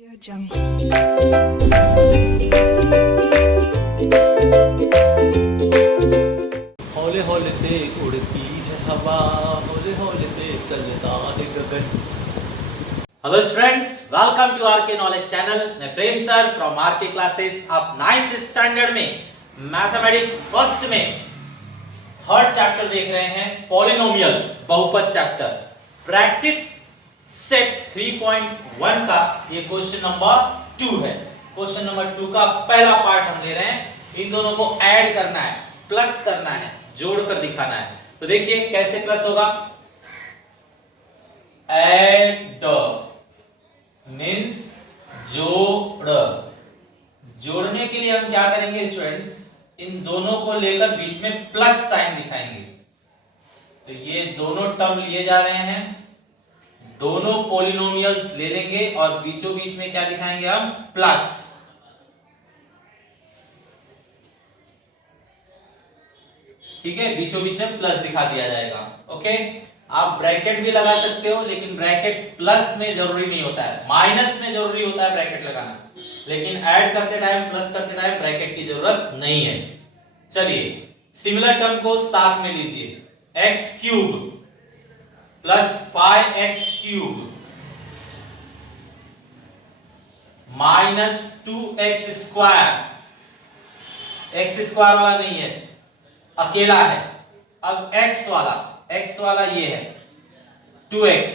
हौले हौले से उड़ती है हवा, हौले हौले से चलता है गगन। Hello students, welcome to RK knowledge channel. मैं Prem sir from RK classes. आप 9th स्टैंडर्ड में मैथमेटिक्स फर्स्ट में थर्ड चैप्टर देख रहे हैं, पॉलिनोमियल बहुपद चैप्टर। प्रैक्टिस सेट 3.1 का ये क्वेश्चन नंबर 2 है। क्वेश्चन नंबर 2 का पहला पार्ट हम ले रहे हैं। इन दोनों को ऐड करना है, प्लस करना है, जोड़कर दिखाना है। तो देखिए कैसे प्लस होगा। ऐड मींस जोड़। जोड़ने के लिए हम क्या करेंगे स्टूडेंट्स, इन दोनों को लेकर बीच में प्लस साइन दिखाएंगे। तो ये दोनों टर्म लिए जा रहे हैं, दोनों पॉलिनोमियल्स ले लेंगे और बीचों बीच में क्या दिखाएंगे हम, प्लस। ठीक है, बीचों बीच में प्लस दिखा दिया जाएगा। ओके, आप ब्रैकेट भी लगा सकते हो, लेकिन ब्रैकेट प्लस में जरूरी नहीं होता है, माइनस में जरूरी होता है ब्रैकेट लगाना। लेकिन ऐड करते टाइम, प्लस करते टाइम ब्रैकेट की जरूरत नहीं है। चलिए सिमिलर टर्म को साथ में लीजिए। X cube plus 5x cube minus 2x square. X square वाला नहीं है, अकेला है। अब x वाला ये है 2x,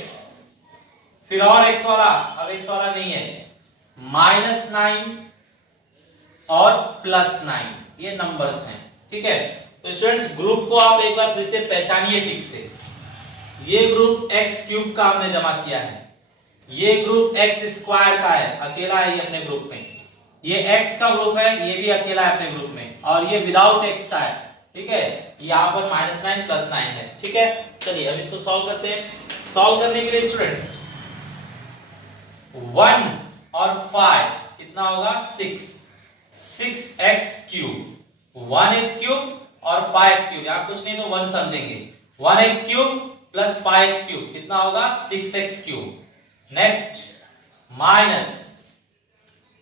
फिर और x वाला, अब x वाला नहीं है, -9 और +9, ये नंबर्स हैं। ठीक है, तो स्टूडेंट्स ग्रुप को आप एक बार फिर से पहचानिए ठीक से। ये ग्रुप x क्यूब का हमने जमा किया है, ये ग्रुप x स्क्वायर का है, अकेला है ये अपने ग्रुप में। ये x का ग्रुप है, ये भी अकेला है अपने ग्रुप में, और ये विदाउट x का है। ठीक है, यहाँ पर -9 +9 है। ठीक है, चलिए अब इसको सॉल्व करते हैं। सॉल्व करने के लिए स्टूडेंट्स 1 और 5 कितना होगा, 6x क्यूब, 1x क्यूब और 5x क्यूब। यहाँ कुछ नहीं तो 1 समझेंगे। 1x cube plus 5x cube कितना होगा, 6x cube. Next minus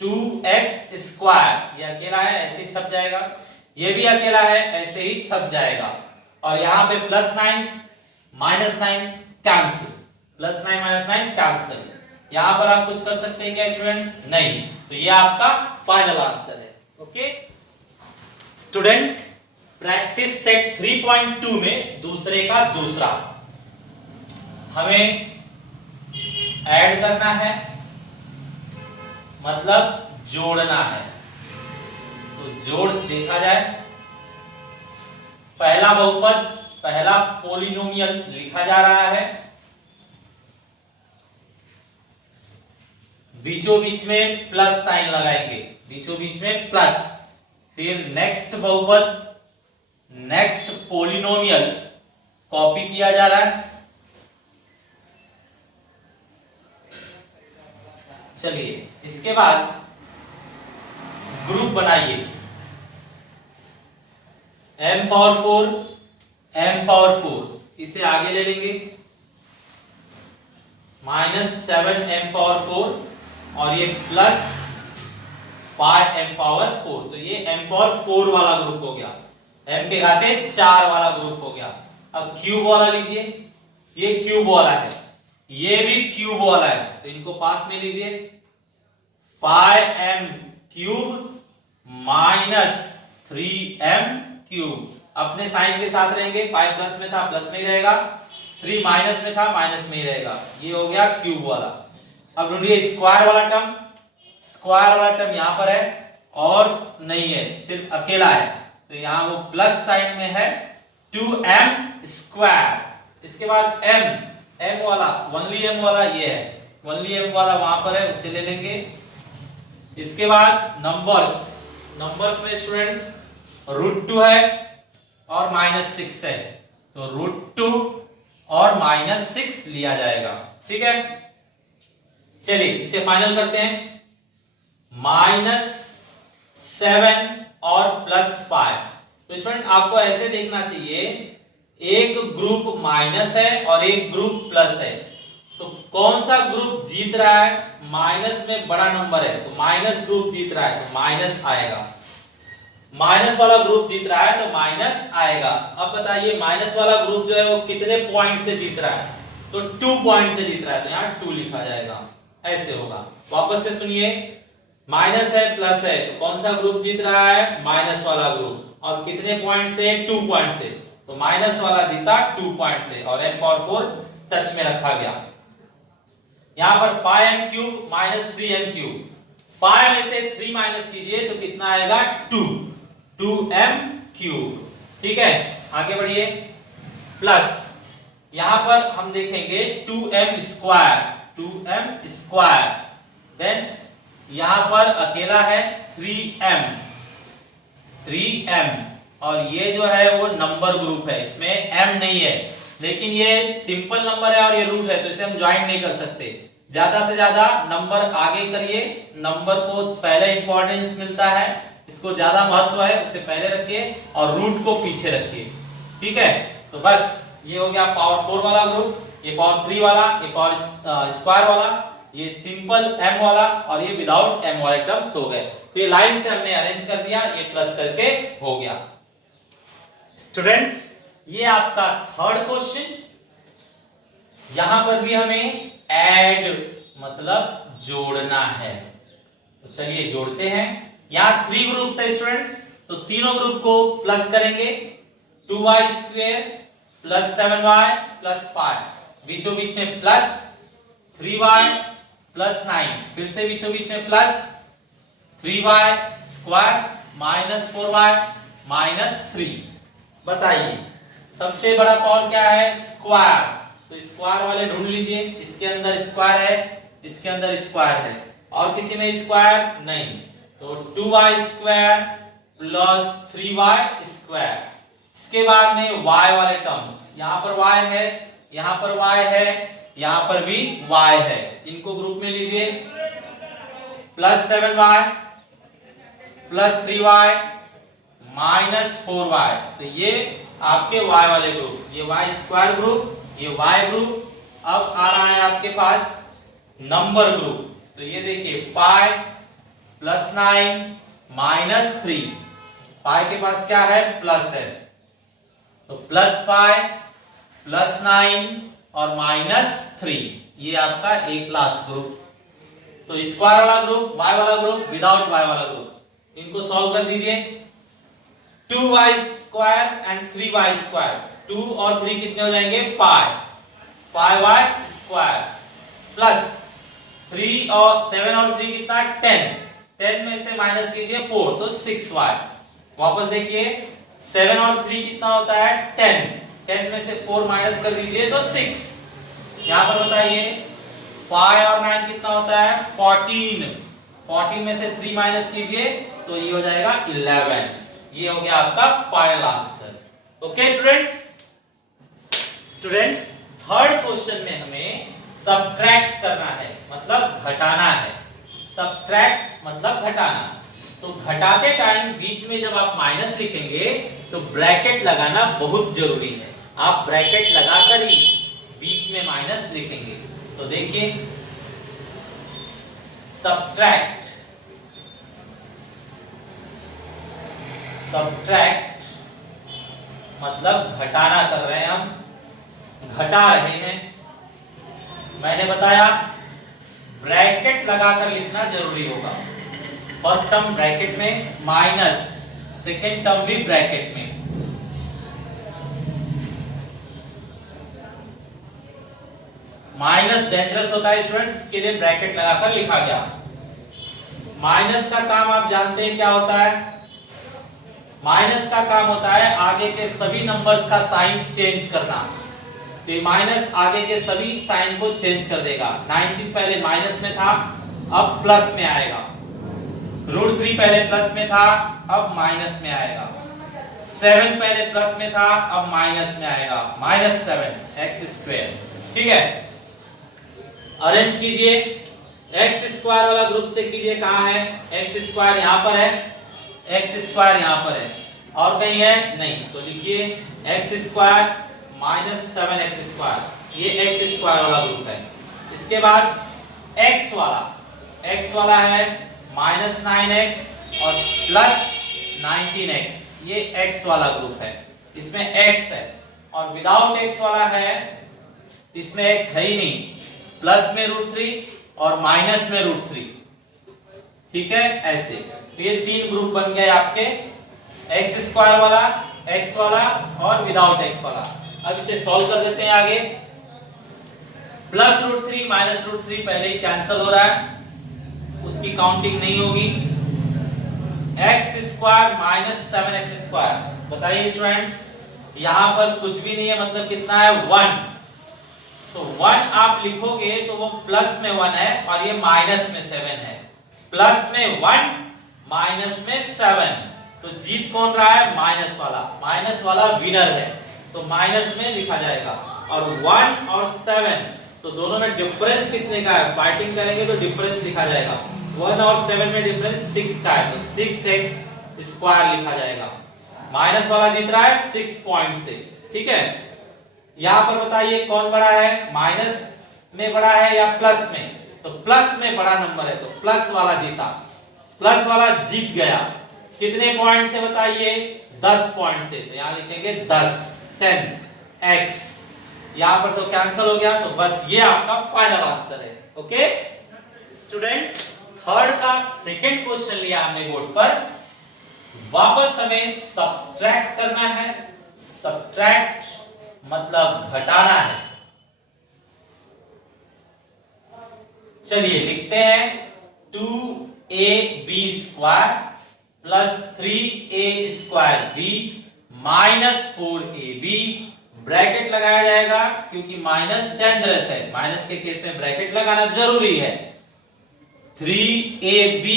2x square, ये अकेला है ऐसे ही छप जाएगा, ये भी अकेला है ऐसे ही छप जाएगा। और यहाँ पे +9 -9 कैंसिल, +9 -9 कैंसिल। यहाँ पर आप कुछ कर सकते हैं क्या स्टूडेंट्स, नहीं। तो ये आपका फाइनल आंसर है। ओके स्टूडेंट, प्रैक्टिस सेट 3.2 में दूसरे का दूसरा हमें ऐड करना है, मतलब जोड़ना है। तो जोड़ देखा जाए, पहला बहुपद, पहला पॉलिनोमियल लिखा जा रहा है, बीचों बीच में प्लस साइन लगाएंगे, बीचों बीच में प्लस। फिर नेक्स्ट बहुपद, नेक्स्ट पॉलिनोमियल कॉपी किया जा रहा है। चलिए इसके बाद ग्रुप बनाइए, m पावर 4 m पावर 4, इसे आगे ले लेंगे, -7m पावर 4 और ये प्लस 5m पावर 4। तो ये m पावर 4 वाला ग्रुप हो गया, m के घाते 4 वाला ग्रुप हो गया। अब क्यूब वाला लीजिए, ये क्यूब वाला है, ये भी क्यूब वाला है, तो इनको पास में लीजिए। 5m cube minus 3m cube, अपने साइन के साथ रहेंगे। 5 प्लस में था, प्लस में ही रहेगा, 3 माइनस में था, माइनस में ही रहेगा। ये हो गया क्यूब वाला। अब ढूंढिए स्क्वायर वाला टर्म। स्क्वायर वाला टर्म यहां पर है और नहीं है, सिर्फ अकेला है, तो यहां वो प्लस साइन में है, 2m स्क्वायर। इसके बाद m वाला, ओनली m वाला ये है, ओनली m वाला वहां पर है, उसे ले लेंगे। इसके बाद नंबर्स, नंबर्स में स्टूडेंट्स √2 है और -6 है, तो √2 और -6 लिया जाएगा। ठीक है, चलिए इसे फाइनल करते हैं। -7 और +5, तो स्टूडेंट आपको ऐसे देखना चाहिए, एक ग्रुप माइनस है और एक ग्रुप प्लस है। तो कौन सा ग्रुप जीत रहा है? माइनस में बड़ा नंबर है तो माइनस ग्रुप जीत रहा है तो माइनस आएगा। माइनस वाला ग्रुप जीत रहा है तो माइनस आएगा। अब बताइए माइनस वाला ग्रुप जो है वो कितने पॉइंट से जीत रहा है? तो 2 पॉइंट से जीत रहा है तो यहाँ 2 लिखा जाएगा। ऐसे होगा। वापस से सुनिए, माइनस है प्लस है तो कौन सा ग्रुप जीत रहा है? माइनस वाला ग्रुप। और कितने पॉइंट से? 2 पॉइंट से। तो माइनस वाला जीता 2 पॉइंट से और m पावर 4 टच में रखा गया। यहां पर 5m cube minus 3m cube, 5 में से 3 माइनस कीजिए तो कितना आएगा? 2m cube. ठीक है, आगे बढ़िए। प्लस यहां पर हम देखेंगे 2m स्क्वायर, देन यहां पर अकेला है 3m और ये जो है वो नंबर ग्रुप है, इसमें m नहीं है, लेकिन ये सिंपल नंबर है और ये रूट है तो इसे हम ज्वाइन नहीं कर सकते। ज्यादा से ज्यादा नंबर आगे करिए, नंबर को पहले इंपॉर्टेंस मिलता है, इसको ज्यादा महत्व है, उसे पहले रखिए और रूट को पीछे रखिए। ठीक है, तो बस ये हो गया पावर 4 वाला ग्रुप, ये पावर 3 वाला, ये पावर स्क्वायर वाला, ये सिंपल m वाला और ये विदाउट m वाले टर्म्स हो गए। तो ये लाइन से हमने अरेंज कर दिया, ये प्लस करके हो गया। स्टूडेंट्स, ये आपका थर्ड क्वेश्चन। यहां पर भी हमें ऐड मतलब जोड़ना है, तो चलिए जोड़ते हैं। यहां 3 ग्रुप्स है स्टूडेंट्स, तो तीनों ग्रुप को प्लस करेंगे। 2y square plus 7y plus 5, बीचों बीच में प्लस 3y प्लस 9, फिर से बीचों बीच में plus 3y square minus 4y minus 3। बताइए सबसे बड़ा पावर क्या है? स्क्वायर, तो स्क्वायर वाले ढूंढ लीजिए। इसके अंदर स्क्वायर है, इसके अंदर स्क्वायर है और किसी में स्क्वायर नहीं, तो 2y square plus 3y square. इसके बाद में y वाले टर्म्स, यहां पर y है, यहां पर y है, यहां पर भी y है, इनको ग्रुप में लीजिए। Plus 7y plus 3y minus 4y, तो ये आपके y वाले ग्रुप, ये y स्क्वायर ग्रुप, ये y ग्रुप। अब आ रहा है आपके पास नंबर ग्रुप, तो ये देखिए 5 प्लस 9 माइनस 3, 5 के पास क्या है? प्लस है, तो प्लस 5 प्लस 9 और माइनस 3, ये आपका एक लास्ट ग्रुप। तो स्क्वायर वाला ग्रुप, y वाला ग्रुप, विदाउट y वाला ग्रुप, इनको सॉल्व कर दीजिए। 2y square and 3y square, 2 और 3 कितने हो जाएंगे? 5y स्क्वायर प्लस 3 और 7 और 3 कितना? 10 में से माइनस कीजिए 4 तो 6y। वापस देखिए 7 और 3 कितना होता है? 10 में से 4 माइनस कर दीजिए तो 6। यहां पर बताइए 5 और 9 कितना होता है? 14 में से 3 माइनस कीजिए तो ये हो जाएगा 11। ये हो गया आपका final answer. Okay students, third question में हमें सब्ट्रैक्ट करना है, मतलब घटाना है। सब्ट्रैक्ट मतलब घटाना, तो घटाते टाइम बीच में जब आप माइनस लिखेंगे तो ब्रैकेट लगाना बहुत जरूरी है। आप ब्रैकेट लगाकर ही बीच में माइनस लिखेंगे। तो देखिए सब्ट्रैक्ट मतलब घटाना कर रहे हैं, हम घटा रहे हैं। मैंने बताया ब्रैकेट लगाकर लिखना जरूरी होगा। फर्स्ट टर्म ब्रैकेट में माइनस, सेकेंड टर्म भी ब्रैकेट में। माइनस डेंजरस होता है स्टूडेंट्स, इसके लिए ब्रैकेट लगाकर लिखा गया। माइनस का काम आप जानते हैं क्या होता है? माइनस का काम होता है आगे के सभी नंबर्स का साइन चेंज करना। तो माइनस आगे के सभी साइन को चेंज कर देगा। 19 पहले माइनस में था, अब प्लस में आएगा। √3 पहले प्लस में था, अब माइनस में आएगा। 7 पहले प्लस में था, अब माइनस में आएगा, -7 x स्क्वायर। ठीक है, अरेंज कीजिए। x स्क्वायर वाला ग्रुप चेक कीजिए कहां है? x स्क्वायर यहां पर है, x स्क्वायर यहां पर है, और कहीं है नहीं, तो लिखिए x स्क्वायर -7x स्क्वायर, ये x स्क्वायर वाला ग्रुप है। इसके बाद x वाला है -9x और +19x, ये x वाला ग्रुप है, इसमें x है। और विदाउट x वाला है, इसमें x है ही नहीं, प्लस में √3 और माइनस में √3, ठीक है ऐसे। तो ये 3 ग्रुप बन गए आपके, x² वाला, x वाला और विदाउट x वाला। अब इसे सॉल्व कर देते हैं आगे। +√3 -√3 पहले ही कैंसिल हो रहा है, उसकी काउंटिंग नहीं होगी। x² -7x², बताइए स्टूडेंट्स, यहां पर कुछ भी नहीं है, मतलब कितना है 1। तो 1 आप लिखोगे तो वो प्लस में 1 है और ये माइनस में 7 है। प्लस में 1 माइनस में 7, तो जीत कौन रहा है? माइनस वाला विनर है, तो माइनस में लिखा जाएगा। और 1 और 7 तो दोनों में डिफरेंस कितने का है? फाइटिंग करेंगे तो डिफरेंस लिखा जाएगा। 1 और 7 में डिफरेंस 6 का है, तो 6x² लिखा जाएगा। माइनस वाला जीत रहा है 6 पॉइंट से, ठीक है। यहां पर बताइए कौन बड़ा है, माइनस में बड़ा है या प्लस में? तो प्लस में बड़ा नंबर है, तो प्लस वाला जीता, प्लस वाला जीत गया। कितने पॉइंट से बताइए? 10 पॉइंट से। तो यहां लिखेंगे 10x। यहां पर तो कैंसिल हो गया, तो बस ये आपका फाइनल आंसर है। ओके स्टूडेंट्स, थर्ड का सेकंड क्वेश्चन लिया हमने बोर्ड पर। वापस हमें सब्ट्रैक्ट करना है। सब्ट्रैक्ट मतलब घटाना है। चलिए लिखते हैं 2ab² plus 3a² minus 4ab। Bracket लगाया जाएगा क्योंकि माइनस डेंजरस है, माइनस के केस में ब्रैकेट लगाना जरूरी है। 3ab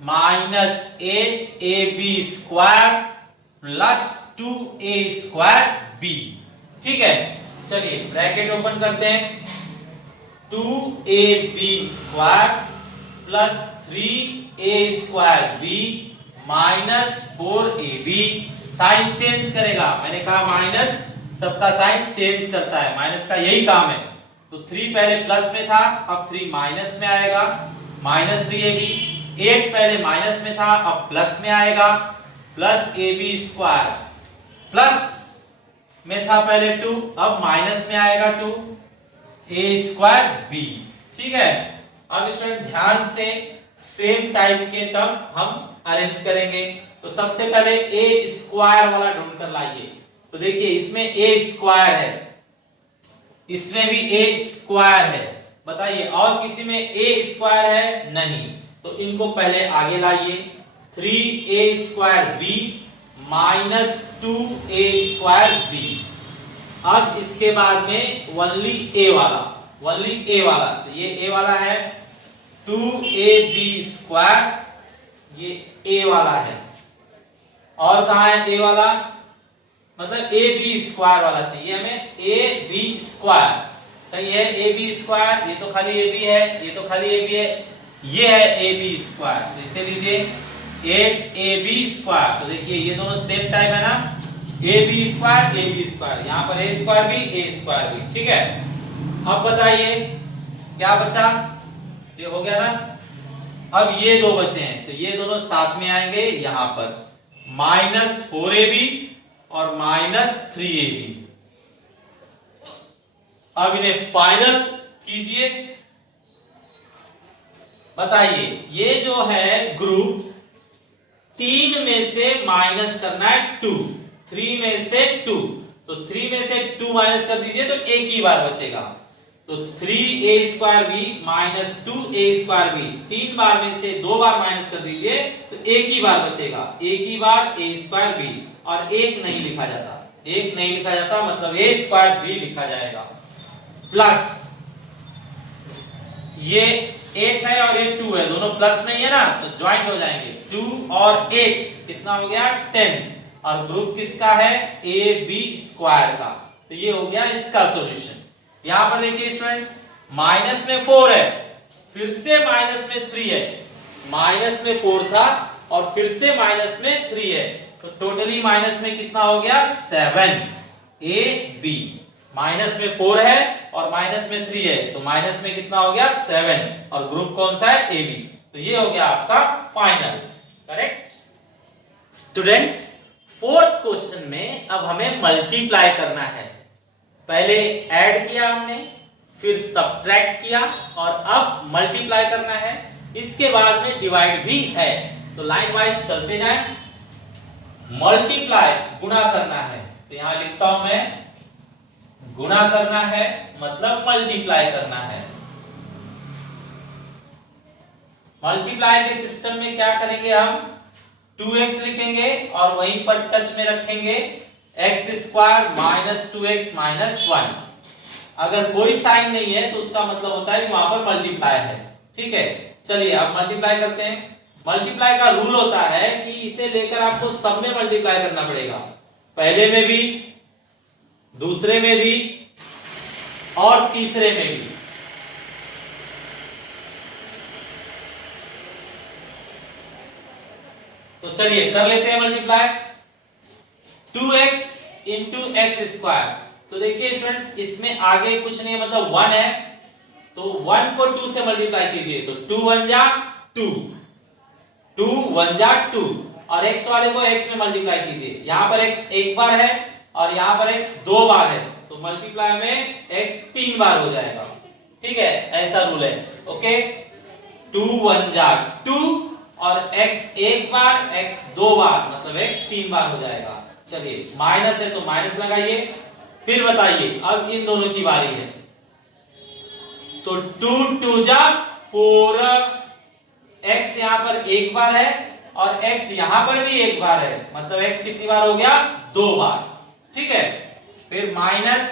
minus 8ab² plus 2a²b, ठीक है। चलिए ब्रैकेट ओपन करते हैं। 2ab² plus 3a²b minus 4ab। Sign change करेगा, मैंने कहा माइनस सबका साइन चेंज करता है, माइनस का यही काम है। तो 3 पहले प्लस में था, अब 3 माइनस में आएगा, -3ab। 8 पहले माइनस में था, अब प्लस में आएगा, प्लस ab²। प्लस में था पहले 2, अब माइनस में आएगा 2a²b, ठीक है। अब स्टूडेंट ध्यान से सेम टाइप के टर्म हम अरेंज करेंगे। तो सबसे पहले a² वाला ढूंढ कर लाइए। तो देखिए इसमें a² है, इसमें भी a² है, बताइए और किसी में a² है? नहीं। तो इनको पहले आगे लाइए। 3a²b minus 2a²b। अब इसके बाद में ओनली a वाला, तो ये a वाला है 2ab², ये a वाला है। और कहां है a वाला? मतलब ab² वाला चाहिए हमें, ab²। कहीं है ab²? ये तो खाली ab है, ये तो खाली ab है, ये है ab²। तो इसे लीजिए 8ab²। तो देखिए ये दोनों सेम टाइप है ना, ab², यहां पर a², ठीक है। अब बताइए क्या बचा? ये हो गया ना। अब ये दो बचे हैं, तो ये दोनों साथ में आएंगे यहां पर, -4ab और -3ab। अब इन्हें फाइनल कीजिए। बताइए ये जो है ग्रुप 3 में से माइनस करना है 2, 3 में से 2, तो 3 में से 2 माइनस कर दीजिए तो एक ही बार बचेगा। तो 3a²b माइनस 2a²b, 3 बार में से 2 बार माइनस कर दीजिए तो एक ही बार बचेगा, एक ही बार a²b, और एक नहीं लिखा जाता, एक नहीं लिखा जाता, मतलब a²b लिखा जाएगा। प्लस ये 8 है और ये 2 है, दोनों प्लस में ही है ना, तो ज्वाइंट हो जाएंगे। 2 और 8 कितना हो गया? 10। और ग्रुप किसका है? ab² का। तो ये हो गया इसका सॉल्यूशन। यहां पर देखिए स्टूडेंट्स, माइनस में 4 है, फिर से माइनस में 3 है, माइनस में 4 था और फिर से माइनस में 3 है, तो टोटली माइनस में कितना हो गया? 7ab। माइनस में 4 है और माइनस में 3 है, तो माइनस में कितना हो गया 7, और ग्रुप कौन सा है ए बी। तो ये हो गया आपका final. Correct students, fourth question में अब हमें मल्टीप्लाई करना है। पहले ऐड किया हमने, फिर सब्ट्रैक्ट किया, और अब मल्टीप्लाई करना है। इसके बाद में डिवाइड भी है। तो लाइन वाइज चलते जाएं। मल्टीप्लाई गुणा करना है, तो यहां लिखता हूं मैं गुणा करना है, मतलब मल्टीप्लाई करना है। मल्टीप्लाई के सिस्टम में क्या करेंगे हम, 2x लिखेंगे और वहीं पर टच में रखेंगे x square minus 2x minus 1। अगर कोई साइन नहीं है तो उसका मतलब होता है कि वहां पर मल्टीप्लाई है। ठीक है, चलिए अब मल्टीप्लाई करते हैं। मल्टीप्लाई का रूल होता है कि इसे लेकर आपको सब में मल्टीप्लाई करना पड़ेगा, पहले में भी, दूसरे में भी और तीसरे में भी। तो चलिए कर लेते हैं multiply. 2x into x square, तो देखिए स्टूडेंट्स इसमें आगे कुछ नहीं है, मतलब 1 है, तो 1 को 2 से मल्टीप्लाई कीजिए, तो 2 1 जा 2, 2 1 जा 2, और x वाले को x में मल्टीप्लाई कीजिए। यहां पर x एक बार है और यहां पर x 2 बार है, तो मल्टीप्लाई में x 3 बार हो जाएगा। ठीक है, ऐसा रूल है। ओके, 2 1 जा 2 और x एक बार, x 2 बार, मतलब x 3 बार हो जाएगा। चलिए माइनस है तो माइनस लगाइए। फिर बताइए, अब इन दोनों की बारी है, तो 2 2 जा 4, x यहां पर एक बार है और x यहां पर भी एक बार है, मतलब x कितनी बार हो गया 2 बार। ठीक है, फिर माइनस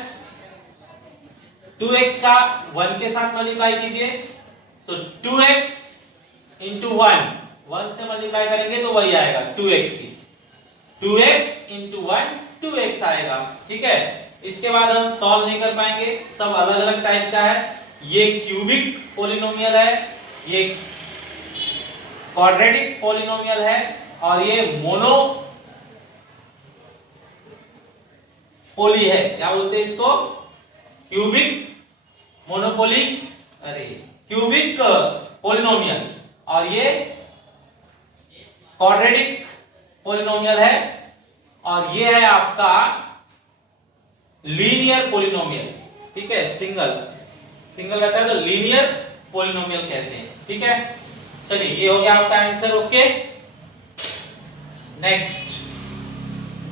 2x का 1 के साथ मल्टीप्लाई कीजिए, तो 2x इंटू 1 से मल्टीप्लाई करेंगे तो वही आएगा 2x ही, 2x इंटू 1 2x आएगा। ठीक है, इसके बाद हम सॉल्व नहीं कर पाएंगे, सब अलग अलग टाइप का है। ये क्यूबिक पॉलिनोमियल है, ये क्वाड्रेटिक पॉलिनोमियल है, और ये मोनोपोली है। क्या बोलते हैं इसको, क्यूबिक मोनोपोली, अरे क्यूबिक पॉलिनोमियल, और ये क्वाड्रेटिक पॉलिनोमियल है, और ये है आपका लीनियर पॉलिनोमियल। ठीक है, सिंगल रहता है तो लीनियर पॉलिनोमियल कहते हैं। ठीक है, चलिए ये हो गया आपका answer. Okay, next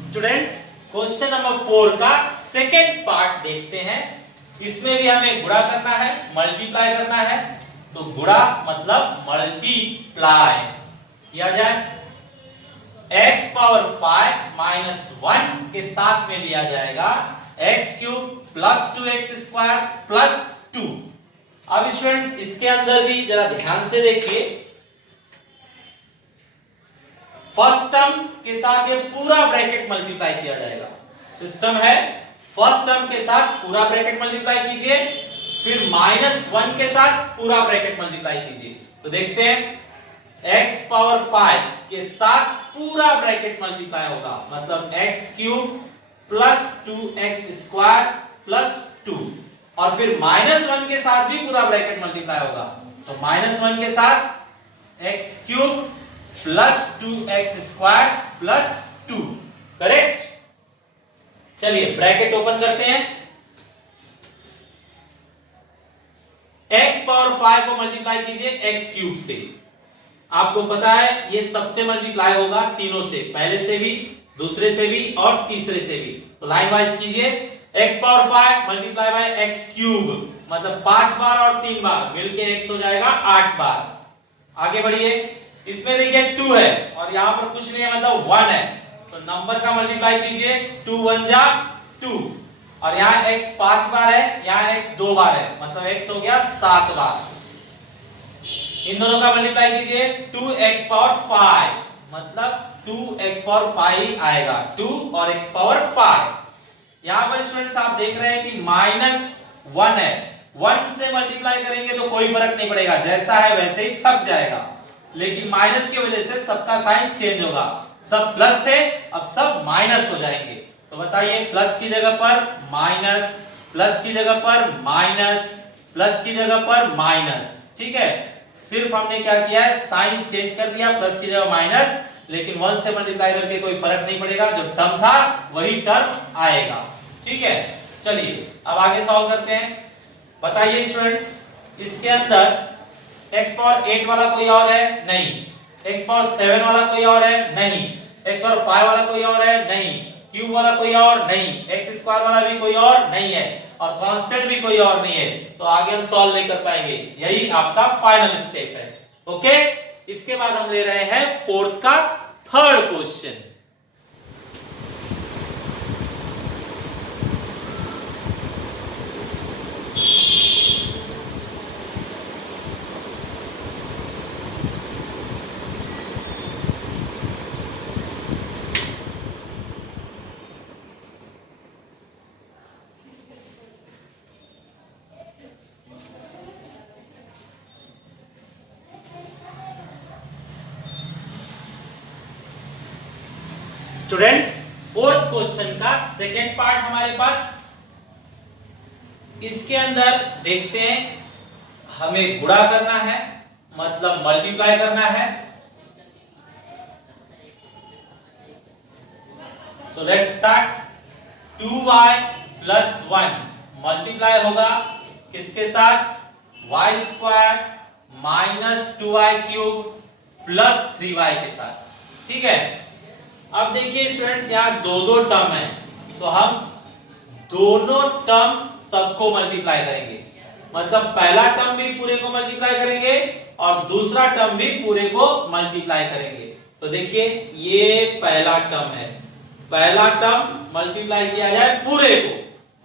students, question number 4 का सेकंड पार्ट देखते हैं। इसमें भी हमें गुणा करना है, मल्टीप्लाई करना है। तो गुणा मतलब मल्टीप्लाई किया जाए, x पावर 5 माइनस 1 के साथ में लिया जाएगा x cube plus 2x square plus 2। अब स्टूडेंट्स इसके अंदर भी जरा ध्यान से देखिए, फर्स्ट टर्म के साथ ये पूरा ब्रैकेट मल्टीप्लाई किया जाएगा। सिस्टम है, फर्स्ट टर्म के साथ पूरा ब्रैकेट मल्टीप्लाई कीजिए, फिर -1 के साथ पूरा ब्रैकेट मल्टीप्लाई कीजिए। तो देखते हैं, x पावर 5 के साथ पूरा ब्रैकेट मल्टीप्लाई होगा, मतलब x cube plus 2x square plus 2, और फिर -1 के साथ भी पूरा ब्रैकेट मल्टीप्लाई होगा, तो -1 के साथ x cube plus 2x square plus 2। Correct, चलिए ब्रैकेट ओपन करते हैं। x पावर 5 को मल्टीप्लाई कीजिए x क्यूब से, आपको पता है ये सबसे मल्टीप्लाई होगा, तीनों से, पहले से भी, दूसरे से भी और तीसरे से भी। तो लाइन वाइज कीजिए, x power 5 multiply by x cube, मतलब 5 बार और 3 बार मिलके x हो जाएगा 8 बार। आगे बढ़िए, इसमें देखिए 2 है और यहां पर कुछ नहीं है, मतलब 1 है, तो नंबर का मल्टीप्लाई कीजिए, 2 1 जा 2, और यहाँ x 5 बार है, यहाँ x 2 बार है, मतलब x हो गया 7 बार। इन दोनों का मल्टीप्लाई कीजिए, 2x पावर 5, मतलब 2x पावर 5 ही आएगा, 2 और x पावर 5। यहां पर स्टूडेंट्स आप देख रहे हैं कि -1 है, 1 से मल्टीप्लाई करेंगे तो कोई फर्क नहीं पड़ेगा, जैसा है वैसे ही छप जाएगा, लेकिन माइनस की वजह से सबका साइन चेंज होगा। सब प्लस थे, अब सब माइनस हो जाएंगे। तो बताइए, प्लस की जगह पर माइनस, प्लस की जगह पर माइनस, प्लस की जगह पर माइनस। ठीक है, सिर्फ हमने क्या किया है, साइन चेंज कर दिया, प्लस की जगह माइनस, लेकिन 1 से मल्टीप्लाई करके कोई फर्क नहीं पड़ेगा, जो टर्म था वही टर्म आएगा। ठीक है, चलिए अब आगे सॉल्व करते हैं। बताइए स्टूडेंट्स, इसके अंदर x पावर 8 वाला कोई और है? नहीं। x पावर 7 वाला कोई और है? नहीं। x पावर 5 वाला कोई और है? नहीं। क्यूब वाला कोई और? नहीं। x स्क्वायर वाला भी कोई और नहीं है, और कांस्टेंट भी कोई और नहीं है, तो आगे हम सॉल्व नहीं कर पाएंगे। यही आपका फाइनल स्टेप है। ओके, इसके बाद हम ले रहे हैं फोर्थ का third question. Students, fourth question का सेकेंड पार्ट हमारे पास। इसके अंदर देखते हैं, हमें गुणा करना है, मतलब मल्टीप्लाई करना है। So let's start. 2y plus 1 multiply होगा किसके साथ? y square minus 2y cube plus 3y के साथ। ठीक है, अब देखिए स्टूडेंट्स, यहाँ दो दो टर्म है, तो हम दोनों टर्म सबको मल्टीप्लाई करेंगे, मतलब पहला टर्म भी पूरे को मल्टीप्लाई करेंगे और दूसरा टर्म भी पूरे को मल्टीप्लाई करेंगे। तो देखिए, ये पहला टर्म है, पहला टर्म मल्टीप्लाई किया जाए पूरे को,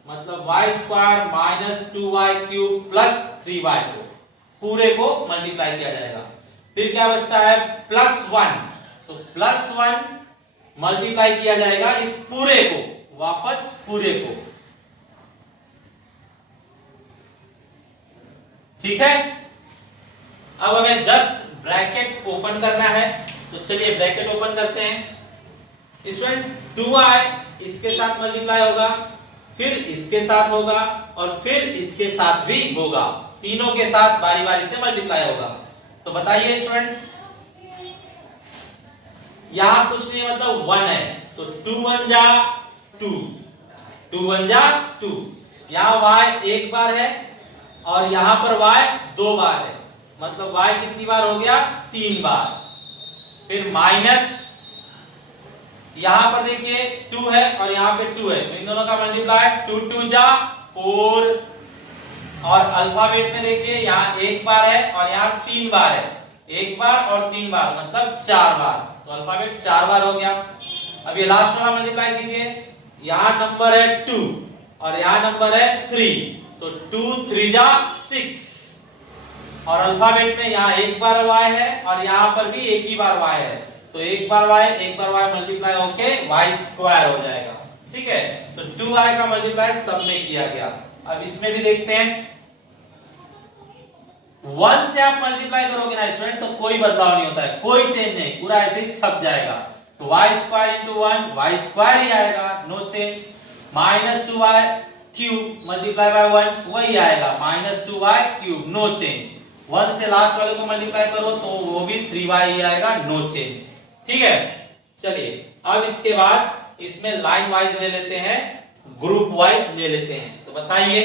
मतलब y square minus 2y cube plus 3y को पूरे को मल्टीप्लाई किया जाएगा। फिर क्या बचता है? प्लस 1, तो प्लस 1 मल्टीप्लाई किया जाएगा इस पूरे को, वापस पूरे को। ठीक है, अब हमें जस्ट ब्रैकेट ओपन करना है, तो चलिए ब्रैकेट ओपन करते हैं। स्टूडेंट, 2y इसके साथ मल्टीप्लाई होगा, फिर इसके साथ होगा और फिर इसके साथ भी होगा, तीनों के साथ बारी बारी से मल्टीप्लाई होगा। तो बताइए स्टूडेंट्स, यहां कुछ नहीं, मतलब 1 है, तो 2 1 जा 2, 2 1 जा 2। यहां y एक बार है और यहां पर y 2 बार है, मतलब y कितनी बार हो गया? 3 बार। फिर माइनस, यहां पर देखिए 2 है और यहां पे 2 है, तो इन दोनों का मल्टीप्लाई 2 2 जा 4। और अल्फाबेट में देखिए, यहां एक बार है और यहां 3 बार है, एक बार और 3 बार, मतलब 4 बार, तो अल्फाबेट 4 बार हो गया। अब ये लास्ट वाला मल्टीप्लाई कीजिए, यहां नंबर है 2 और यहां नंबर है 3, तो 2 3 जा 6। और अल्फाबेट में यहां एक बार y है और यहां पर भी एक ही बार y है, तो एक बार y मल्टीप्लाई होके y स्क्वायर हो जाएगा। ठीक है, तो 2y का मल्टीप्लाई सब में किया गया। अब इसमें भी देखते हैं, 1 से आप मल्टीप्लाई करोगे ना स्टूडेंट, तो कोई बदलाव नहीं होता है, कोई चेंज नहीं, पूरा ऐसे ही छप जाएगा। तो y square into 1 y square ही आएगा, no change. Minus 2y cube multiply by 1 वही आएगा, minus 2y cube, no change. 1 से लास्ट वाले को मल्टीप्लाई करो तो वो भी 3y ही आएगा, नो चेंज। ठीक है, चलिए अब इसके बाद इसमें लाइन वाइज ले लेते हैं, ग्रुप वाइज ले लेते हैं। तो बताइए,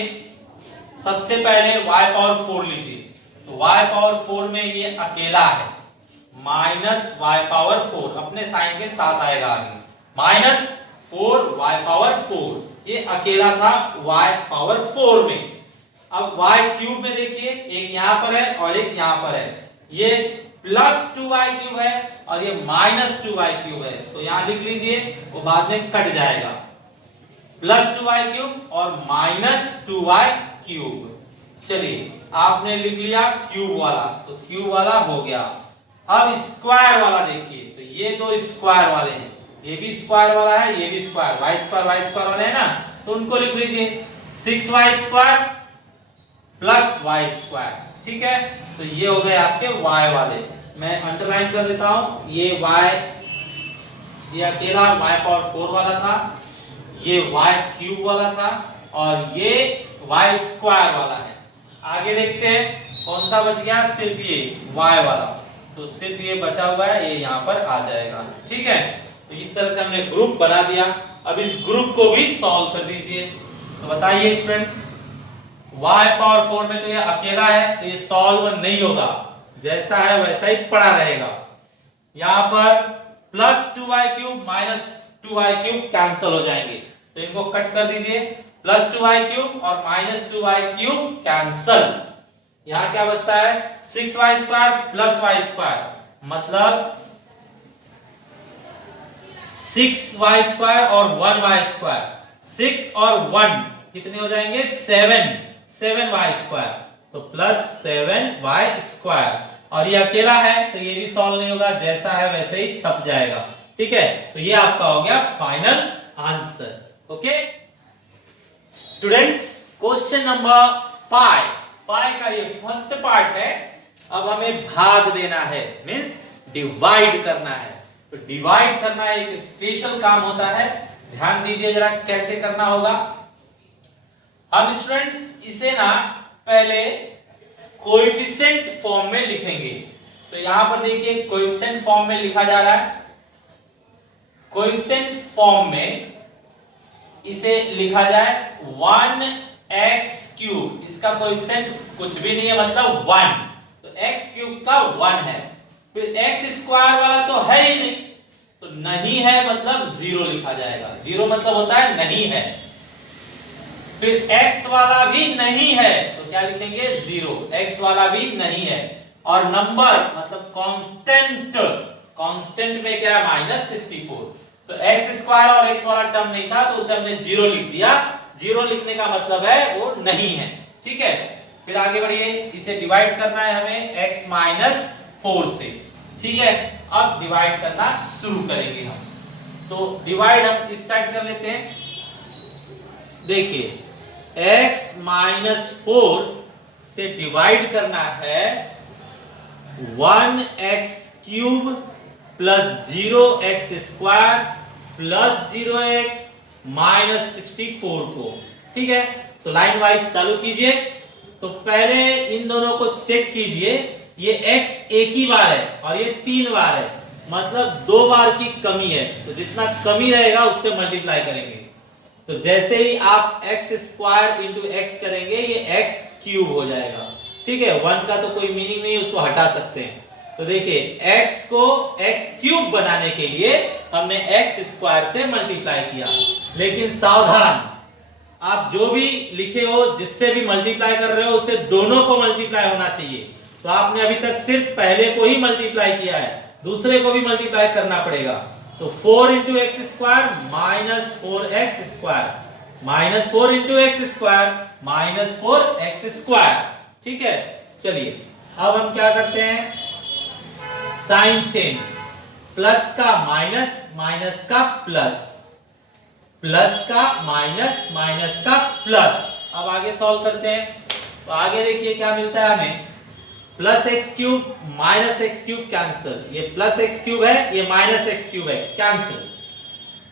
सबसे पहले y पावर 4 लीजिए, तो y पावर 4 में ये अकेला है, माइनस y पावर 4 अपने साइन के साथ आएगा आगे, माइनस 4 y पावर 4, ये अकेला था y पावर 4 में। अब y क्यूब में देखिए, एक यहां पर है और एक यहां पर है, ये प्लस 2y क्यूब है और ये माइनस 2y क्यूब है, तो यहां लिख लीजिए, वो बाद में कट जाएगा, प्लस 2y क्यूब और माइनस 2y क्यूब। चलिए आपने लिख लिया क्यूब वाला, तो क्यूब वाला हो गया। अब स्क्वायर वाला देखिए, तो ये दो स्क्वायर वाले हैं, ये भी स्क्वायर वाला है, ये भी स्क्वायर, y स्क्वायर वाले हैं ना, तो उनको लिख लीजिए 6y square plus y square. ठीक है, तो ये हो गए आपके y वाले, मैं अंडरलाइन कर देता हूं, ये y, ये अकेला y पावर 4 वाला था, ये y क्यूब वाला था और ये y स्क्वायर वाला है। आगे देखते हैं कौन सा बच गया, सिर्फ ये y वाला, तो सिर्फ ये बचा हुआ है, ये यहाँ पर आ जाएगा। ठीक है, तो इस तरह से हमने ग्रुप बना दिया। अब इस ग्रुप को भी सॉल्व कर दीजिए। तो बताइए स्टूडेंट्स, y पावर 4 में तो ये अकेला है, तो ये सॉल्व नहीं होगा, जैसा है वैसा ही पड़ा रहेगा। यहाँ पर plus 2y cube minus 2y cube cancel हो जाएंगे, तो इनको कट कर दीजिए। प्लस 2y क्यूब और माइनस 2y क्यूब कैंसिल। यहाँ क्या बचता है, 6y square plus y square, मतलब 6y स्क्वायर और 1y स्क्वायर, 6 और 1 कितने हो जाएंगे, 7y स्क्वायर, तो प्लस 7y स्क्वायर। और ये अकेला है तो ये भी सॉल्व नहीं होगा, जैसा है वैसे ही छप जाएगा। ठीक है, तो ये आपका हो गया final answer. Okay students, question number 5 का ये फर्स्ट पार्ट है। अब हमें भाग देना है, मींस डिवाइड करना है। तो डिवाइड करना एक स्पेशल काम होता है, ध्यान दीजिए जरा कैसे करना होगा। हम स्टूडेंट्स इसे ना पहले कोएफिशिएंट फॉर्म में लिखेंगे। तो यहां पर देखिए कोएफिशिएंट फॉर्म में लिखा जा रहा है। कोएफिशिएंट फॉर्म में इसे लिखा जाए 1x क्यूब, इसका कोएफिशिएंट कुछ भी नहीं है, मतलब 1, तो x क्यूब का 1 है। फिर x स्क्वायर वाला तो है ही नहीं, तो नहीं है मतलब 0 लिखा जाएगा। 0 मतलब होता है नहीं है। फिर x वाला भी नहीं है, तो क्या लिखेंगे 0, x वाला भी नहीं है। और नंबर मतलब कांस्टेंट, कांस्टेंट में क्या है -64, तो x स्क्वायर और x वाला टर्म नहीं था तो उसे हमने 0 लिख दिया। 0 लिखने का मतलब है वो नहीं है। ठीक है, फिर आगे बढ़िए, इसे डिवाइड करना है हमें x - 4 से। ठीक है, अब डिवाइड करना शुरू करेंगे हम। तो डिवाइड हम इस साइड कर लेते हैं। देखिए x - 4 से डिवाइड करना है 1x cube plus 0x square plus 0x minus 64 को। ठीक है, तो लाइन वाइज चालू कीजिए। तो पहले इन दोनों को चेक कीजिए, ये x एक ही बार है और ये 3 बार है, मतलब 2 बार की कमी है। तो जितना कमी रहेगा उससे मल्टीप्लाई करेंगे। तो जैसे ही आप x स्क्वायर इंटू x करेंगे ये x क्यूब हो जाएगा। ठीक है, 1 का तो कोई मीनिंग नहीं है, उसको हटा सकते हैं। तो देखिए x को x क्यूब बनाने के लिए हमने x स्क्वायर से मल्टीप्लाई किया। लेकिन सावधान, आप जो भी लिखे हो, जिससे भी मल्टीप्लाई कर रहे हो, उससे दोनों को मल्टीप्लाई होना चाहिए। तो आपने अभी तक सिर्फ पहले को ही मल्टीप्लाई किया है, दूसरे को भी मल्टीप्लाई करना पड़ेगा। तो 4 into x square minus 4x square, minus 4 into x square minus 4x square. ठीक है, चलिए अब हम क्या करते हैं, साइन चेंज, प्लस का माइनस, माइनस का प्लस, प्लस का माइनस, माइनस का प्लस। अब आगे सॉल्व करते हैं। तो आगे देखिए क्या मिलता है हमें, plus x cube minus x cube cancel, ये प्लस एक्स क्यूब है, ये माइनस एक्स क्यूब है, कैंसिल।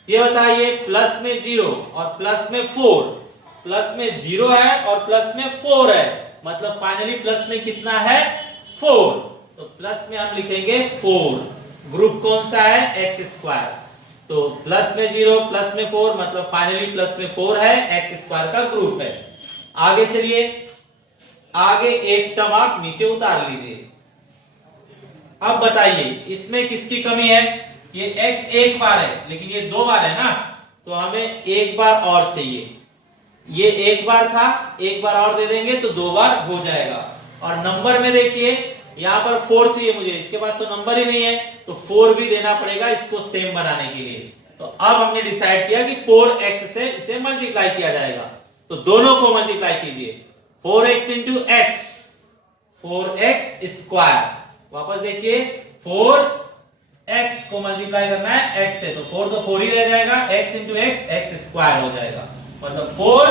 ये बताइए प्लस में 0 और प्लस में 4, प्लस में 0 है और प्लस में 4 है, मतलब फाइनली प्लस में कितना है 4, तो प्लस में हम लिखेंगे 4। ग्रुप कौन सा है, एक्स स्क्वायर, तो प्लस में 0 प्लस में 4 मतलब फाइनली प्लस में 4 है, एक्स स्क्वायर का ग्रुप है। आगे चलिए, आगे एक टर्म आप नीचे उतार लीजिए। अब बताइए इसमें किसकी कमी है, ये x एक बार है लेकिन ये 2 बार है ना, तो हमें एक बार और चाहिए। ये एक बार था, एक बार और दे देंगे तो 2 बार हो जाएगा। और नंबर में देखिए यहाँ पर 4 चाहिए मुझे, इसके पास तो नंबर ही नहीं है, तो 4 भी देना पड़ेगा इसको सेम बनाने के लिए। तो अब हमने डिसाइड किया कि 4x से इसे मल्टीप्लाई किया जाएगा, तो दोनों को मल्टीप्लाई कीजिए। 4x into x, 4x square, वापस देखिए 4x को मल्टीप्लाई करना है x से, तो 4 तो 4 ही रह जाएगा, x into x x square हो जाएगा, मतलब 4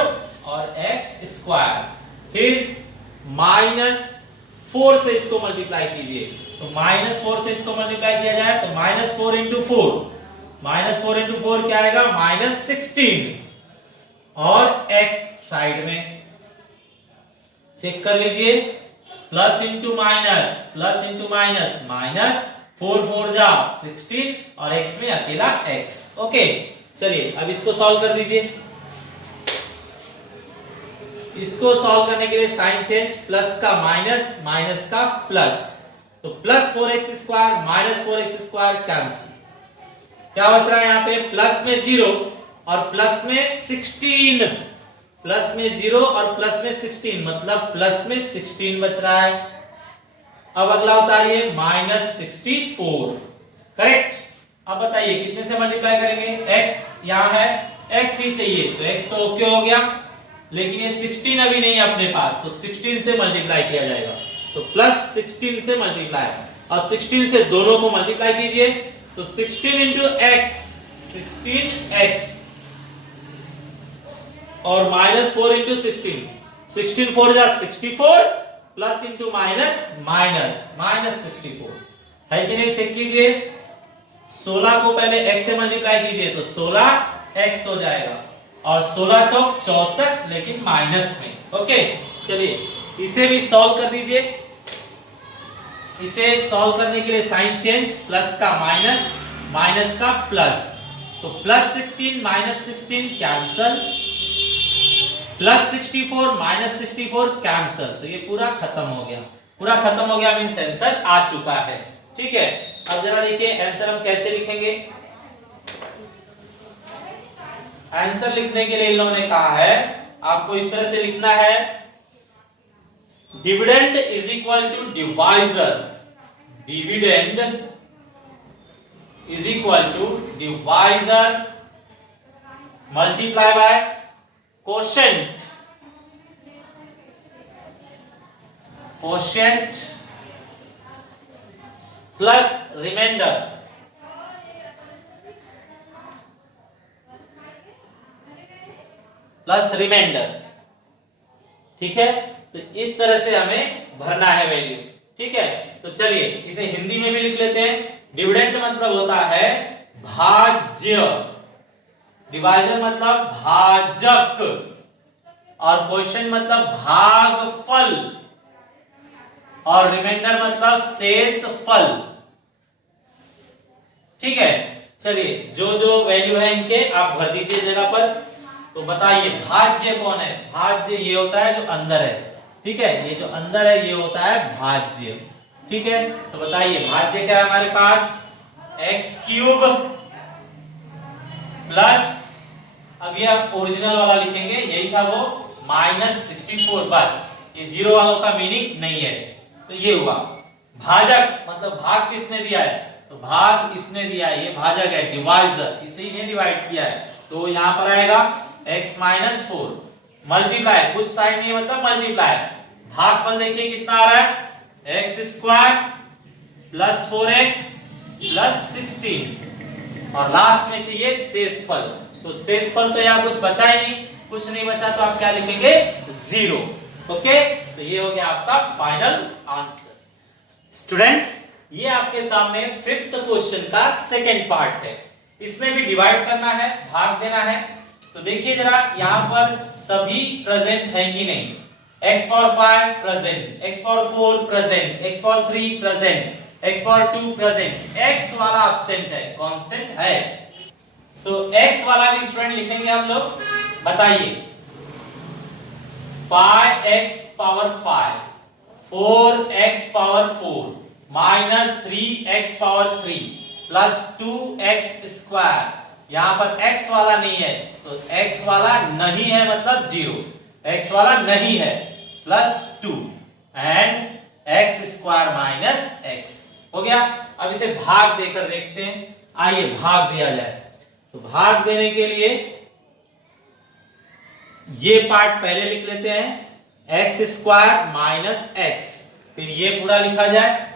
और x स्क्वायर। फिर माइनस 4 से इसको मल्टीप्लाई कीजिए, तो माइनस 4 से इसको मल्टीप्लाई किया जाए तो माइनस 4 इंटू 4, माइनस 4 इंटू 4 क्या आएगा, -16 और x साइड में चेक कर लीजिए, प्लस इंटू माइनस, माइनस 4 4 जा 16 और x में अकेला x। ओके, चलिए अब इसको सॉल्व कर दीजिए। इसको सॉल्व करने के लिए साइन चेंज, प्लस का माइनस, माइनस का प्लस, तो plus 4x square minus 4x square cancel. क्या बच रहा है यहाँ पे, प्लस में 0 और प्लस में 16, प्लस में 0 और प्लस में 16 मतलब प्लस में 16 बच रहा है। अब अगला उतारिए माइनस 64, करेक्ट। अब बताइए कितने से मल्टीप्लाई करेंगे, x यहाँ है, x ही चाहिए तो x तो ओके हो गया, लेकिन ये 16 अभी नहीं है अपने पास, तो 16 से मल्टीप्लाई किया जाएगा, तो प्लस 16 से मल्टीप्लाई। अब 16 से दोनों को मल्टीप्लाई कीजिए, तो 16 इंटू एक्स 16x और माइनस 4 इंटू 16, 16 4 जा 64 प्लस इंटू माइनस माइनस 64 है कि नहीं, चेक कीजिए। 16 को पहले x से मल्टीप्लाई कीजिए तो 16x हो जाएगा और 16 चौक 64 लेकिन माइनस में। ओके, चलिए इसे भी सॉल्व कर दीजिए। इसे सॉल्व करने के लिए साइन चेंज, प्लस का माइनस, माइनस का प्लस, तो plus 16 minus 16 cancel, plus 64 minus 64 cancel, तो ये पूरा खत्म हो गया। पूरा खत्म हो गया मींस आंसर आ चुका है। ठीक है, अब जरा देखिए आंसर हम कैसे लिखेंगे। आंसर लिखने के लिए इन लोगों ने कहा है आपको इस तरह से लिखना है, dividend is equal to divisor, dividend is equal to divisor multiply by quotient, quotient plus remainder, plus remainder. ठीक है, तो इस तरह से हमें भरना है वैल्यू। ठीक है, तो चलिए इसे हिंदी में भी लिख लेते हैं। डिविडेंड मतलब होता है भाज्य, डिवाइजर मतलब भाजक, और क्वोशिएंट मतलब भागफल, और रिमाइंडर मतलब शेषफल। ठीक है, चलिए जो जो वैल्यू है इनके आप भर दीजिए जगह पर। तो बताइए भाज्य कौन है, भाज्य ये होता है जो अंदर है। ठीक है, ये जो अंदर है ये होता है भाज्य। ठीक है, तो बताइए भाज्य क्या है हमारे पास, एक्स क्यूब प्लस, अब ये आप ओरिजिनल वाला लिखेंगे, यही था वो, माइनस 64, बस ये जीरो वालों का मीनिंग नहीं है। तो ये हुआ भाजक, मतलब भाग किसने दिया है, तो भाग इसने दिया है, ये भाजक है, डिवाइजर इसे इन्हें डिवाइड किया है, तो यहां पर आएगा x माइनस 4 मल्टीप्लाई, कुछ साइड नहीं मतलब मल्टीप्लाई, भागफल देखिए कितना आ रहा है, x square plus 4x plus 16, और लास्ट में चाहिए शेषफल, तो शेषफल तो यहाँ कुछ बचा ही नहीं, कुछ नहीं बचा तो आप क्या लिखेंगे, 0। ओके, तो ये हो गया आपका फाइनल आंसर। स्टूडेंट्स, ये आपके सामने 5th क्वेश्चन का सेकंड पार्ट है, इसमें भी डिवाइड करना है, भाग देना है। तो देखिए जरा यहाँ पर सभी प्रेजेंट है कि नहीं, x power 5 present, x power 4 present, x power 3 present, x power 2 present, x वाला एब्सेंट है, कांस्टेंट है। सो x वाला भी स्टूडेंट लिखेंगे हम लोग। बताइए 5x power 5, 4x power 4 minus 3x power 3 plus 2x square, यहां पर x वाला नहीं है तो x वाला नहीं है मतलब 0, x वाला नहीं है, plus 2 and x square minus x हो गया। अब इसे भाग देकर देखते हैं, आइए भाग दिया जाए। तो भाग देने के लिए ये पार्ट पहले लिख लेते हैं, x स्क्वायर माइनस x, फिर ये पूरा लिखा जाए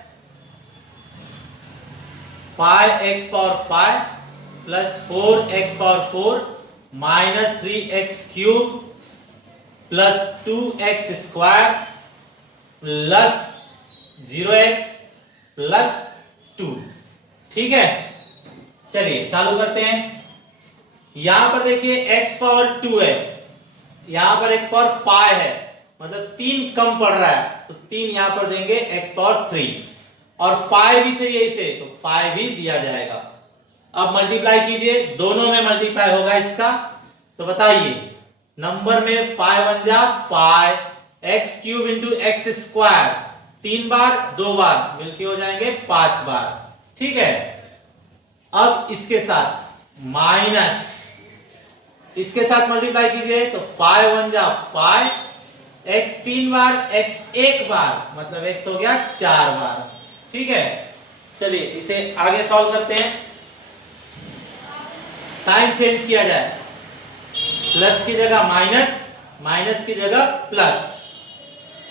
5x power 5 plus 4x power 4 minus 3x cube plus 2x square plus 0x plus 2। ठीक है, चलिए चालू करते हैं। यहां पर देखिए x पावर 2 है, यहाँ पर x पावर 5 है, मतलब 3 कम पड़ रहा है, तो 3 यहाँ पर देंगे x पावर 3, और 5 भी चाहिए इसे, तो 5 भी दिया जाएगा। अब मल्टीप्लाई कीजिए, दोनों में मल्टीप्लाई होगा इसका, तो बताइए नंबर में 5 1 जा 5, x cube into x square, 3 बार 2 बार मिलके हो जाएंगे 5 बार, ठीक है। अब इसके साथ माइनस, इसके साथ मल्टीप्लाई कीजिए, तो 5 1 जा 5, एक्स 3 बार एक्स 1 बार, मतलब एक्स हो गया 4 बार, ठीक है। चलिए इसे आगे सॉल्व करते हैं। साइन चेंज किया जाए, प्लस की जगह माइनस, माइनस की जगह प्लस।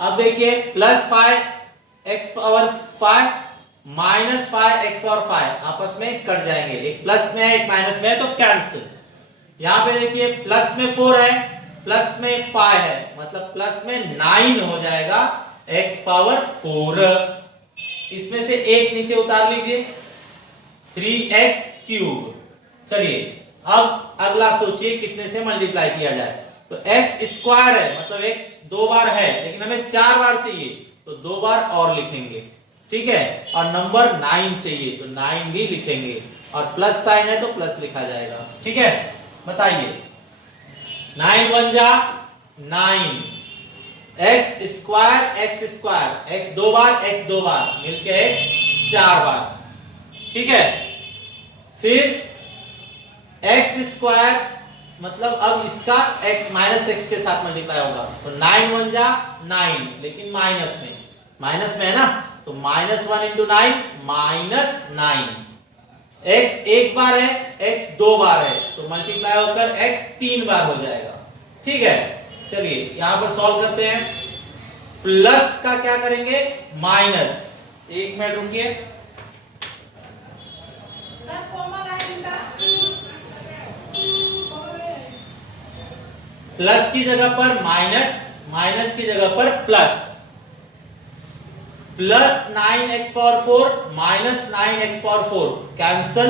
अब देखिए plus 5 x power 5 minus 5 x power 5 आपस में कट जाएंगे, एक प्लस में है एक माइनस में है तो कैंसिल। यहां पे देखिए प्लस में 4 है, प्लस में 5 है, मतलब प्लस में 9 हो जाएगा एक्स पावर 4। इसमें से एक नीचे उतार लीजिए, 3x क्यूब। चलिए अब अगला सोचिए कितने से मल्टीप्लाई किया जाए, तो x स्क्वायर है, मतलब x 2 बार है, लेकिन हमें 4 बार चाहिए, तो 2 बार और लिखेंगे, ठीक है। और नंबर 9 चाहिए, तो 9 भी लिखेंगे, और प्लस साइन है तो प्लस लिखा जाएगा, ठीक है। बताइए 9 1 जा 9, एक्स स्क्वायर एक्स 2 बार एक्स 2 बार मिलके एक्स 4 बार, ठीक है। फिर एक्स स्क्वायर, मतलब अब इसका x माइनस एक्स के साथ मल्टीप्लाई होगा, तो 9 1 जा 9, लेकिन माइनस में है ना, तो -1 इंटू 9 -9, x 1 बार है x 2 बार है, तो मल्टीप्लाई होकर x 3 बार हो जाएगा, ठीक है। चलिए यहां पर सॉल्व करते हैं। प्लस का क्या करेंगे, माइनस, 1 मिनट रुकिए, प्लस की जगह पर माइनस, माइनस की जगह पर plus, plus 9x power 4 minus 9x power 4 cancel.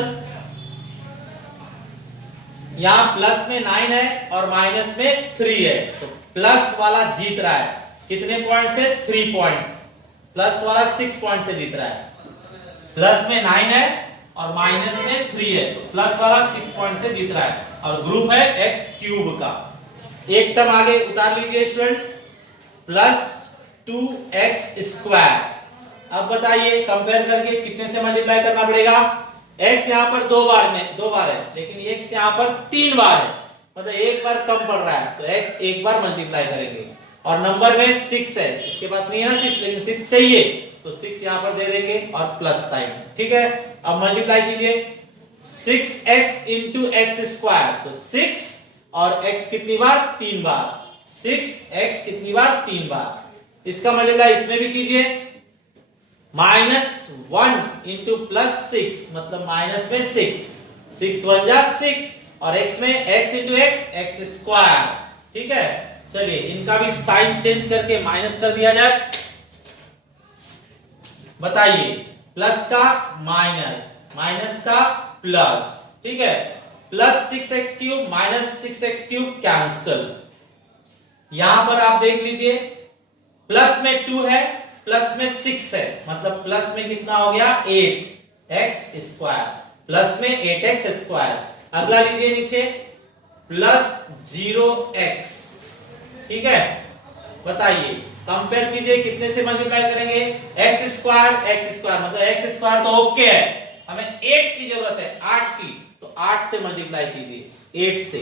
यहां प्लस में 9 है और माइनस में 3 है, तो प्लस वाला जीत रहा है, कितने पॉइंट से, 3 पॉइंट्स, प्लस वाला 6 पॉइंट से जीत रहा है। प्लस में 9 है और माइनस में 3 है, तो प्लस वाला 6 पॉइंट से जीत रहा है, और ग्रुप है x क्यूब का। एक टर्म आगे उतार लीजिए स्टूडेंट्स, प्लस 2x स्क्वायर। अब बताइए कंपेयर करके कितने से मल्टीप्लाई करना पड़ेगा, x यहां पर 2 बार है, लेकिन x यहां पर 3 बार है, मतलब 1 बार कम पड़ रहा है, तो x 1 बार मल्टीप्लाई करेंगे, और नंबर में 6 है, इसके पास नहीं है ना 6, लेकिन 6 चाहिए, तो 6 यहां पर दे देंगे और प्लस साइन, ठीक है। अब मल्टीप्लाई कीजिए, 6x इंटू एक्स स्क्वायर, तो 6 और x कितनी बार, 3 बार, 6x कितनी बार, 3 बार। इसका मल्टीप्लाई इसमें भी कीजिए, -1 इंटू प्लस 6, मतलब माइनस में 6 1 जा 6, और x में x इंटू एक्स स्क्वायर, ठीक है। चलिए इनका भी साइन चेंज करके माइनस कर दिया जाए। बताइए प्लस का माइनस, माइनस का प्लस, ठीक है। Plus 6x cube minus 6x cube cancel. यहां पर आप देख लीजिए, प्लस में 2 है, प्लस में 6 है, मतलब प्लस में कितना हो गया, 8x स्क्वायर, प्लस में 8x स्क्वायर। अगला लीजिए नीचे, प्लस 0x, ठीक है। बताइए कंपेयर कीजिए कितने से मल्टीप्लाई करेंगे, x स्क्वायर मतलब x स्क्वायर तो ओके है, हमें 8 की जरूरत है, 8 की, तो 8 से मल्टीप्लाई कीजिए, 8 से,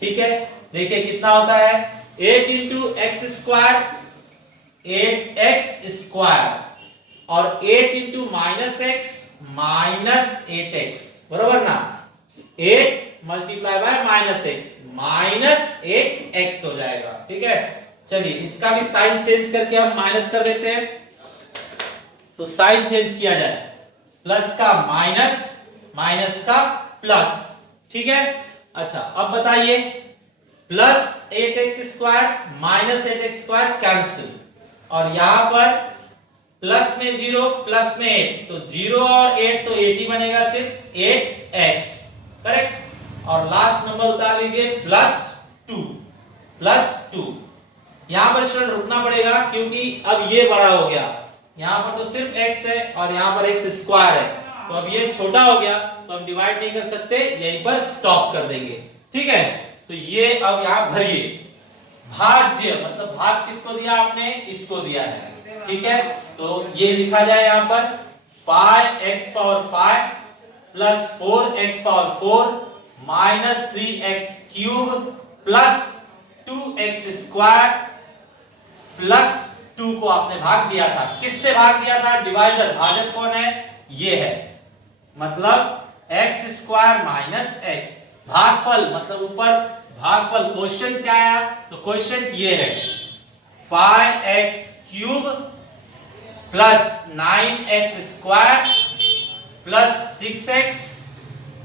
ठीक है। देखिए कितना होता है, 8 into x square 8x square, और 8 इंटू माइनस एक्स -8x, बरोबर ना, 8 मल्टीप्लाई बाय -8x हो जाएगा, ठीक है। चलिए इसका भी साइन चेंज करके हम माइनस कर देते हैं, तो साइन चेंज किया जाए, प्लस का माइनस, माइनस का प्लस, ठीक है। अच्छा अब बताइए, plus 8x square minus 8x square cancel, और यहां पर प्लस में 0 प्लस में 8, तो 0 और 8 तो 8 ही बनेगा, सिर्फ 8x, करेक्ट। और लास्ट नंबर उतार लीजिए, +2 +2। यहाँ पर स्टूडेंट रुकना पड़ेगा क्योंकि अब ये बड़ा हो गया, यहाँ पर तो सिर्फ x है और यहाँ पर x स्क्वायर है, तो अब ये छोटा हो गया तो हम डिवाइड नहीं कर सकते, यहीं पर स्टॉप कर देंगे। ठीक है, तो ये अब यहाँ भरिए, भाज्य मतलब भाग किसको दिया आपने, इसको दिया है। ठीक है, तो ये लिखा जाए यहाँ पर 5x⁵ plus 4x⁴ minus 3x³ plus 2x² plus 2 को आपने भाग दिया था, किससे भाग दिया था, डिवाइजर, भाजक कौन है, ये है, मतलब x² माइनस x, भागफल मतलब ऊपर भागफल, क्वेश्चन क्या आया, तो क्वेश्चन ये है 5x³ plus 9x² plus 6x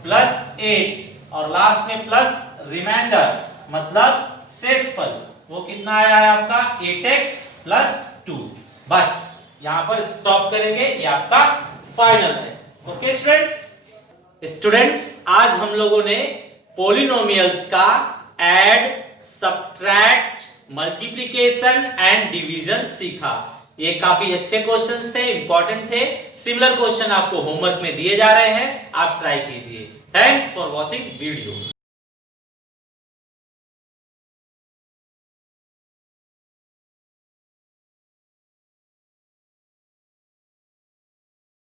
plus 8 और लास्ट में प्लस रिमाइंडर मतलब शेषफल, वो कितना आया है आपका 8x प्लस 2। बस यहां पर स्टॉप करेंगे, ये आपका फाइनल है। ओके स्टूडेंट्स, आज हम लोगों ने पॉलिनोमियल्स का add, subtract, multiplication and division सीखा। ये काफी अच्छे क्वेश्चंस थे, इंपॉर्टेंट थे। सिमिलर क्वेश्चन आपको होमवर्क में दिए जा रहे हैं, आप ट्राई कीजिए। Thanks for watching video.